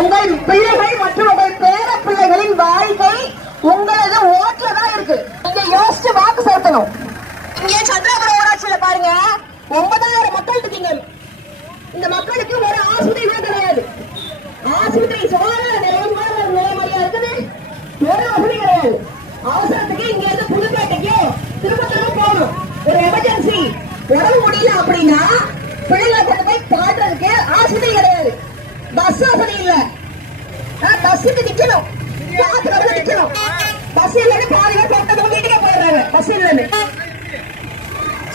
உங்கள் பிள்ளைகள் மற்றும் உங்கள் பேர பிள்ளைகளின் வாழ்க்கை உங்களது ஓட்டுல தான் இருக்கு. நீங்க யோசிச்சு வாக்கு செலுத்தணும். இங்க சந்திரபுரம் ஊராட்சியில பாருங்க, 9,000 மக்கள் இருக்கீங்க. இந்த மக்களுக்கு ஒரு ஆஸ்பத்திரி கூட கிடையாது. ஆஸ்பத்திரி சுகாதார நிலையமாரியா இருக்குது, ஒரு வசதி கிடையாது. அவசரத்துக்கு இங்க இருந்து புதுப்பேட்டைக்கோ திருப்பத்தூர் போகணும். ஒரு எமர்ஜென்சி உடம்பு முடியல அப்படின்னா பிள்ளைகளை கொண்டு போய் காட்டுறதுக்கு ஆஸ்பத்திரி கிடையாது. பஸ் வசதி இல்ல, பஸ்ஸுக்கு நிக்கணும், காத்து நிக்கணும். பஸ் இல்லன்னு பாதி பேர் பக்கத்துல வீட்டுக்கே போயிடுறாங்க. பஸ் இல்லன்னு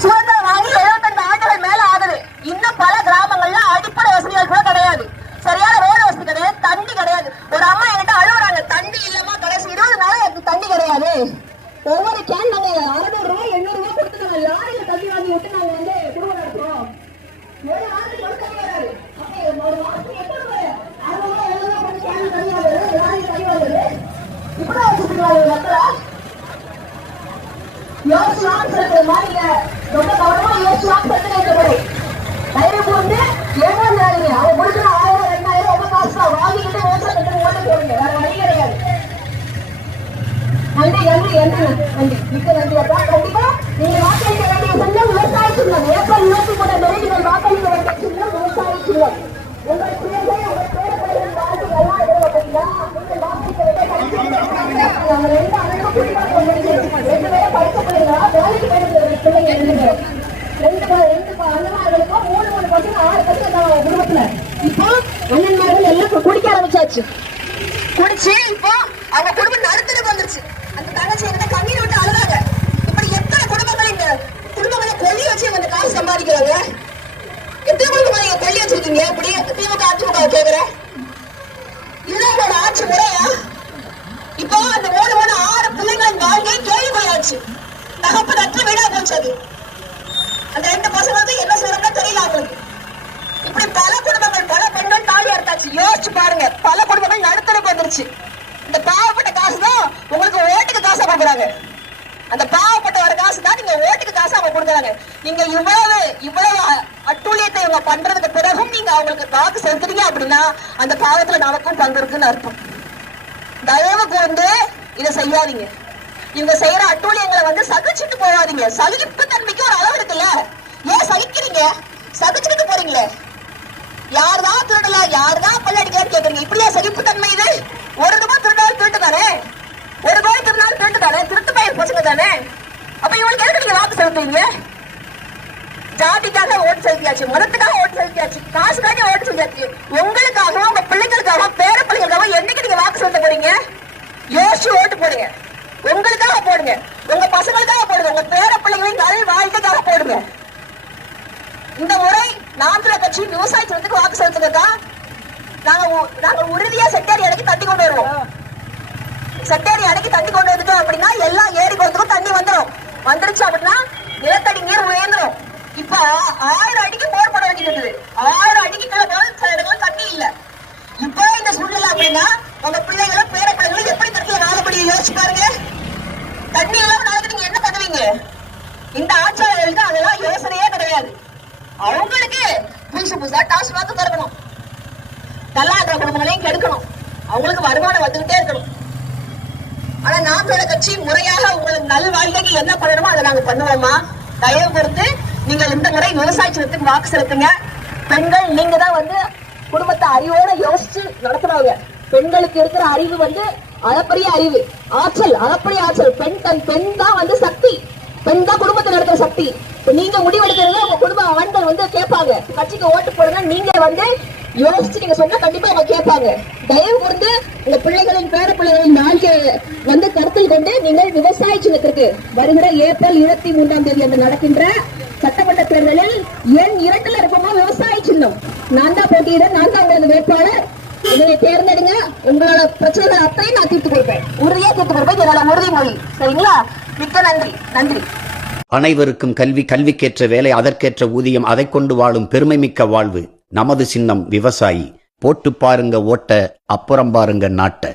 சுதந்திரம் வாங்கி 75 ஆண்டுகள் மேல ஆகுது. இன்னும் பல கிராமங்கள்ல அடிப்படை வசதிகள் கூட கிடையாது. சரியான ரோடு வசதி கிடையாது, தண்ணி கிடையாது. ஒரு அம்மா என்கிட்ட அழுகுறாங்க, தண்ணி இல்லமா கடைசி 20 நாள் எனக்கு தண்ணி கிடையாது. ஒவ்வொரு கேன் நாங்க 600 ரூபாய் 800 ரூபாய் கொடுத்து நாங்க லாரியில தண்ணி வாங்கி விட்டு நாங்க வந்து குடும்பம் நடத்துறோம். ஒரு வாரத்துக்கு ஒரு தண்ணி வராது. அப்ப ஒரு வாரத்துக்கு எத்தனை ரூபாய் 600 ரூபாய் 700 ரூபாய் கொடுத்து கேன் தண்ணி வாங்குறது, லாரியில தண்ணி வாங்குறது இப்பதான் வச்சுருக்காங்க மக்களை. யோசிச்சு வாக்கு செலுத்துற மாதிரி ரொம்ப கவனமா யோசிச்சு வாக்கு செலுத்துற தைரியம் வந்து ஏமாந்துறாங்க. அவன் கொடுக்குற 1000 2000 ரொம்ப காசு தான் வாங்கிக்கிட்டு விவசாயத்துக்கு ஓட்டு போடுங்க, வேற வழி கிடையாது. நன்றி நன்றி நன்றி நன்றி மிக்க நன்றி. கண்டிப்பா நீங்க வாக்களிக்க வேண்டிய சொன்ன விவசாய சின்னம் ஏப்ரல் 23 நெருங்கிகள் வாக்களிக்க வேண்டிய சின்னம் விவசாய சின்னம். உங்கள் பிள்ளைகள் உங்கள் பேரப்பிள்ளைகள் வாழ்க்கை எல்லாம் எழுதப்பட்டீங்களா? நீங்கள் வாக்களிக்க வேண்டிய நாங்கள் 2 அனைவரும் குறிப்பாக 2 பேரை படித்த பிள்ளைங்களா வேலைக்கு போயிருக்கிற பிள்ளைங்க 2 அண்ணன்மார்களுக்கும் 3 பசங்க 6 பசங்க குடும்பத்துல. இப்போ அண்ணன்மார்கள் எல்லாம் குடிக்க ஆரம்பிச்சாச்சு. குடிச்சு இப்போ அவங்க குடும்பம் நடுத்தருக்கு வந்துருச்சு. அந்த தங்கச்சி என்கிட்ட கண்ணீர் விட்டு அழுதாங்க. இப்படி எத்தனை குடும்பங்கள் இந்த குடும்பங்களை கொல்லி வச்சு அந்த காசு சம்பாதிக்கிறாங்க. எத்தனை குடும்பம் நீங்க கொல்லி வச்சிருக்கீங்க? இப்படி திமுக அதிமுக கேக்குறேன், இதோட ஆட்சி முறையா? இப்போ அந்த 6 பிள்ளைகளின் வாழ்க்கை கேள்விக்குள்ளாச்சு. தகப்ப நற்று வீடா போச்சு. அது அந்த 2 பசங்க வந்து என்ன செய்யறோம்னு தெரியல அவங்களுக்கு. இப்படி பல குடும்பங்கள் பல பெண்கள் தாலி அறுத்தாச்சு. யோசிச்சு பாருங்க, பல குடும்பங்கள் நடுத்தருக்கு வந்துருச்சு. இந்த பாவப்பட்ட காசு தான் உங்களுக்கு ஓட்டுக்கு காசா கொடுக்குறாங்க. அந்த பாவப்பட்ட வர காசு தான் நீங்க ஓட்டுக்கு காசா அவங்க கொடுக்குறாங்க. நீங்க இவ்வளவு அட்டூழியத்தை இவங்க பண்றதுக்கு பிறகும் நீங்க அவங்களுக்கு வாக்கு செலுத்துறீங்க அப்படின்னா அந்த பாவத்துல நமக்கும் பங்கு இருக்குன்னு அர்த்தம். தயவு கூர்ந்து இதை செய்யாதீங்க. இவங்க செய்யற அட்டூழியங்களை வந்து சகிச்சுட்டு போகாதீங்க. சகிப்பு தன்மைக்கு ஒரு அளவு இருக்குல்ல, ஏன் சகிக்கிறீங்க? சகிச்சுட்டு போறீங்களே. யாருதான் திருடல, யாருதான் பல்லடிக்கலான்னு கேக்குறீங்க. இப்படியா சகிப்பு தன்மை இது? 1 ரூபாய் திருடாலும் திருட்டு தானே, 1 கோடி திருடாலும் திருட்டு தானே, திருட்டு பயிர் பசங்க தானே. அப்ப இவங்களுக்கு எதுக்கு நீங்க வாக்கு செலுத்துவீங்க? ஜாதிக்காக ஓட்டு செலுத்தியாச்சு, மதத்துக்காக ஓட்டு செலுத்தியாச்சு, காசுக்காக ஓட்டு செலுத்தியாச்சு. உங்களுக்காக உங்க பிள்ளைங்களுக்காக பேர பிள்ளைங்களுக்காக என்னைக்கு நீங்க வாக்கு செலுத்த போறீங்க? யோசிச்சு ஓட்டு போடுங்க. உங்களுக்காக போடுங்க, உங்க பசங்களுக்காக போடுங்க, உங்க பேர பிள்ளைங்களின் நல் வாழ்க்கைக்காக போடுங்க. இந்த முறை நாம் தமிழர் கட்சி விவசாய சட்டத்துக்கு வாக்கு செலுத்துறதுதான் நாங்க உறுதியா செட்டேரி அணைக்கு தண்ணி கொண்டு வருவோம். செட்டேரி அணைக்கு தண்ணி கொண்டு வந்துட்டோம் அப்படின்னா எல்லா ஏரி குளத்துக்கும் தண்ணி வந்துருச்சு அப்படின்னா நிலத்தடி நீர் உயர்ந்துடும். இப்ப 1000 அடிக்கு போர் போட வேண்டியது, 1000 அடிக்கு கீழே சில இடங்கள் தண்ணி இல்ல. இப்ப இந்த சூழ்நிலை அப்படின்னா உங்க பிள்ளைகளும் பேர பிள்ளைகளும் எப்படி தரத்துல வாழ முடியும்? யோசிச்சு பாருங்க. தண்ணி இல்லாம நாளைக்கு நீங்க என்ன பண்ணுவீங்க? இந்த ஆட்சியாளர்களுக்கு அதெல்லாம் யோசனையே கிடையாது. அவங்களுக்கு புதுசா டாஸ் வாக்கு திறக்கணும், தள்ளாடுற குடும்பங்களையும் கெடுக்கணும், அவங்களுக்கு வருமானம் வந்துகிட்டே இருக்கணும். ஆனா நாம் தமிழர் கட்சி முறையாக உங்களுக்கு நல் வாழ்க்கைக்கு என்ன பண்ணணுமோ அதை நாங்க பண்ணுவோமா? தயவு கொடுத்து நீங்கள் இந்த முறை விவசாய சட்டத்துக்கு வாக்கு செலுத்துங்க. பெண்கள் நீங்க தான் வந்து குடும்பத்தை அறிவோட யோசிச்சு நடத்துறவங்க. பெண்களுக்கு இருக்கிற அறிவு வந்து அளப்பரிய அறிவு, ஆற்றல், அளப்பரிய ஆற்றல். பெண் தான் வந்து சக்தி, பெண் தான் குடும்பத்தை நடத்துற சக்தி. நீங்க முடிவெடுக்கிறது உங்க குடும்ப ஆண்கள் வந்து கேட்பாங்க, கட்சிக்கு ஓட்டு போடுங்க. நீங்க வந்து யோசிச்சு நீங்க சொன்னா கண்டிப்பா அவங்க கேட்பாங்க. தயவு கூர்ந்து உங்க பிள்ளைகளின் பேர பிள்ளைகளின் வாழ்க்கையை வந்து கருத்தில் கொண்டு நீங்கள் விவசாய சின்னத்திற்கு வருகிற ஏப்ரல் 23ஆம் தேதி அன்று நடக்கின்ற சட்டமன்ற தேர்தலில் எண் 2ல் இருப்போமா விவசாய சின்னம். நான் தான் போட்டியிட, நான் தான் உங்களது வேட்பாளர். இதனை தேர்ந்தெடுங்க. உங்களோட பிரச்சனைகள் அத்தனையும் நான் தீர்த்து கொடுப்பேன், உறுதியா தீர்த்து கொடுப்பேன். என்னோட உறுதிமொழி. சரிங்களா? மிக்க நன்றி. நன்றி. அனைவருக்கும் கல்வி, கல்விக்கேற்ற வேலை, அதற்கேற்ற ஊதியம், அதை கொண்டு வாழும் பெருமை மிக்க வாழ்வு. நமது சின்னம் விவசாயி. போட்டு பாருங்க ஓட்ட, அப்புறம் பாருங்க நாட்ட.